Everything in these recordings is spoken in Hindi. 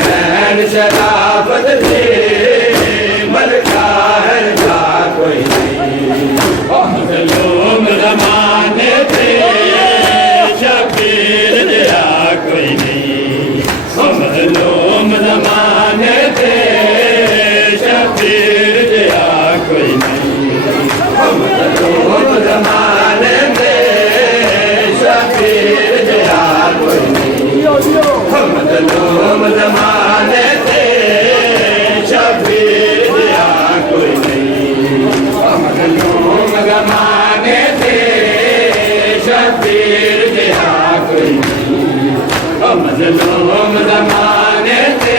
फैन शराफत से मलका है जा कोई नहीं। मजलूम ज़माने थे शबीर दिया कोई नहीं। मजलूम ज़माने थे शबीर दिया कोई नहीं। मजलूम ज़माने में शबीर दिया कोई नहीं। मजलूम ज़माने से शबीर दिया कोई नहीं। मजलूम ज़माने से शबीर दिया कोई नहीं। मजलूम ज़माने से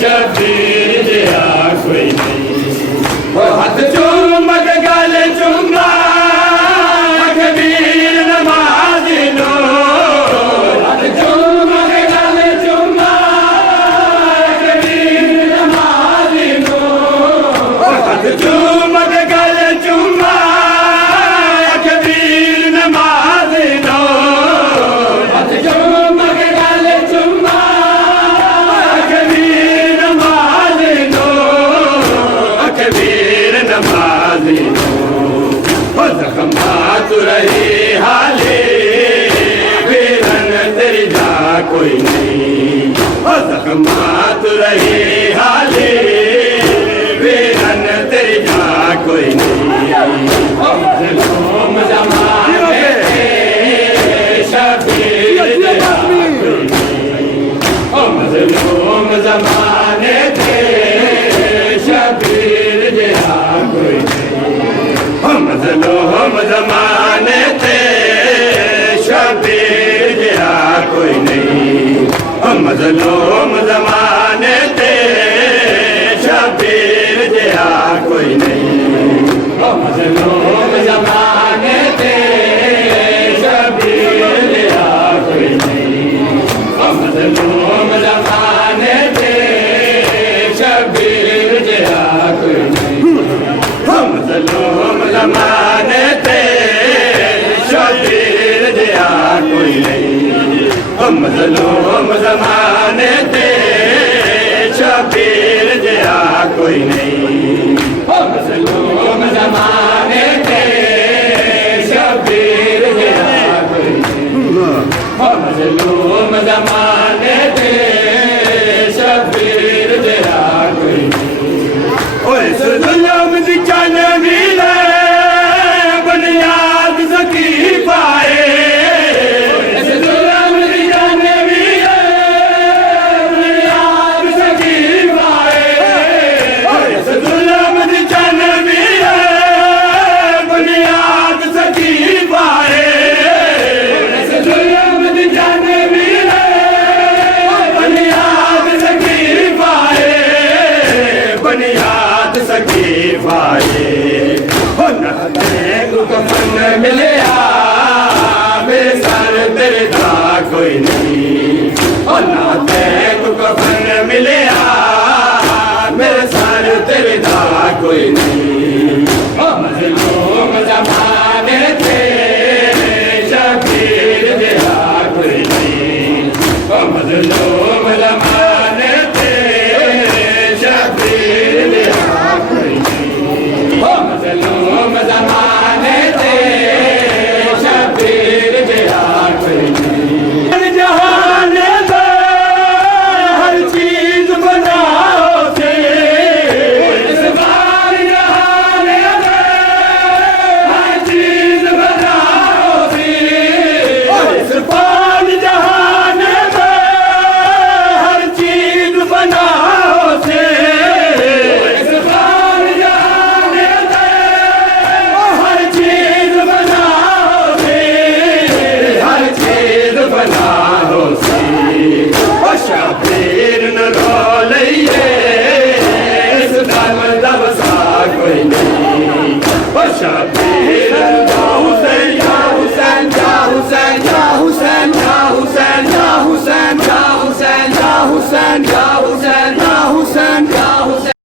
शबीर दिया कोई नहीं। हाथ चूम के गल चूमा कबीर नमाज़ी लो। हाथ चूम के गल चूमा कबीर नमाज़ी लो। हाथ चूम के गल चूमा कबीर नमाज़ी लो। हाथ चूम के गल चूमा कबीर नमाज़ी लो। कबीर नमाज़ी लो। ज़ख्मात रही हाले बेरन तेरी जा कोई नहीं। ज़ख्मात रही हाले बेरन तेरी जा कोई नहीं। मजलूम ज़माने थे शबीर दिया कोई नहीं। मजलूम ज़माने थे शबीर दिया कोई नहीं। मजलूम ज़माने थे शबीर दिया कोई नहीं। मजलूम ज़माने थे शबीर दिया कोई नहीं। मजलूम ज़माने थे शबीर दिया कोई नहीं। मजलूम ज़माने थे शबीर दिया कोई नहीं। मजलूम ज़माने थे शबीर दिया कोई नहीं। मजलूम ज़माने थे शबीर दिया कोई नहीं। मजलूम ज़माने थे शबीर दिया कोई नहीं। मजलूम ज़माने थे शबीर दिया कोई नहीं। इस दुनिया में दिखाने मिले बुनियाद सकी पाए। इस दुनिया में दिखाने मिले बुनियाद सकी पाए। इस दुनिया में दिखाने मिले बुनियाद सकी पाए। इस दुनिया में दिखाने मिले बुनियाद सकी पाए। बुनियाद सकी पाए। कफन मिले मेरे सर तेरे दा कोई नहीं। नाते कफन मिले मेरे सर तेरे दा कोई नहीं।